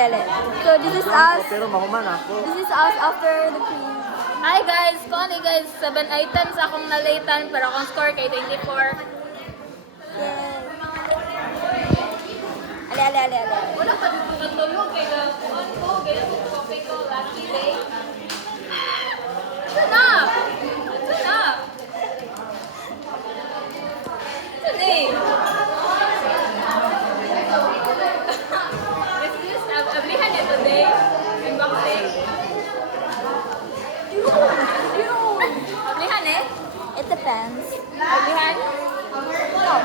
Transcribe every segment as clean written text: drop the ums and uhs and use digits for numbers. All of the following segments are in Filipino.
So this is us. Pero mahuman ako. This is us after the quiz. Hi guys! Kung ano guys, 7 items akong nalaitan pero akong score kay 24. Yes. Ale. Wala pa dito natulog kay kuhan ko, ganyan ko coffee ko, lucky day. Ito na! Is this ablihan niya today? Unboxing? Ablihan eh? It depends. Ablihan? Ablihan?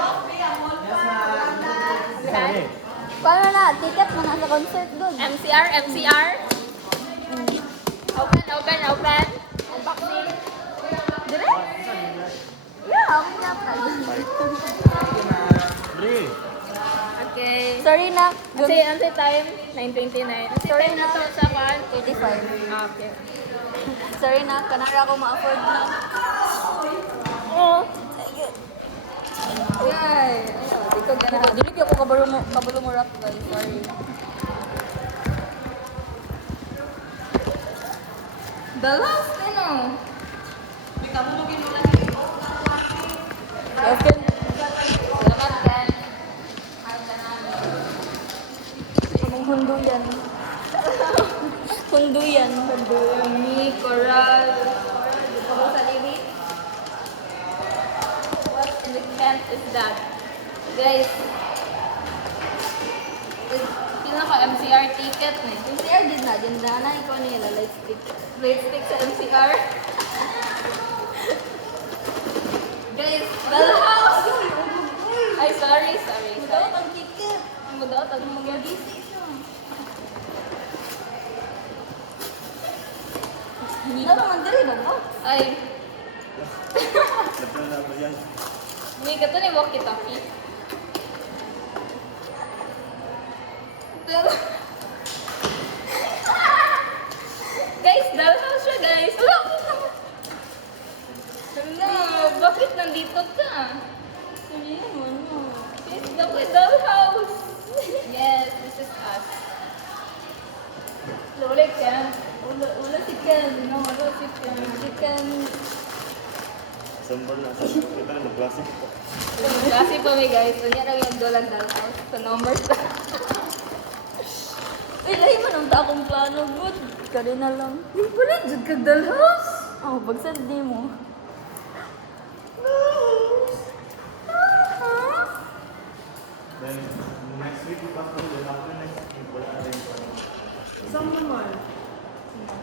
Paano na? Ticket mo na sa concert doon. MCR? Open. Unboxing. Dire? Yeah, ako na pa. Okay. Sorry na. Ansay time? 9:29. Sorry na to sa kan? 85. Okay. Sorry na, kanara ako ma-afford na. Oh. Yay! Ito gana. Dili ako kabalo mo rap guys. Sorry. The last, ano? Yes, Ken. Salamat, Ken. Anong hunduyan? Hunduyan. Dumi, coral. Ako sa libit. What in the tent is that? Guys, pinaka-MCR ticket eh. MCR din na. Ikaw nila, lightstick. Lightstick sa MCR. Guys, Dollhouse! Ay, sorry. Ikaw ang ticket. Ang mudaot, ang mga Busy siya. Ano man dali na ba? Ay, may kato ni walkie-talkie. Guys, Dollhouse siya, guys. Hala, bakit nandito ka? Sabi mo, no. It's the Dollhouse. Yes, this is us. Lulik yan. Wala si Ken. No, wala si Ken. Si Ken. Sambal na. Ito na mag-classic ko. Kasi pa may guys, kanya lang yung Dollhouse sa numbers. Uy, lahi mo nang akong plano. Good. Kari na lang. Wala dyan ka Dollhouse. Oh, bagsad di mo. Then, next week, ipas ko. Then after next week, wala na rin. Saan mo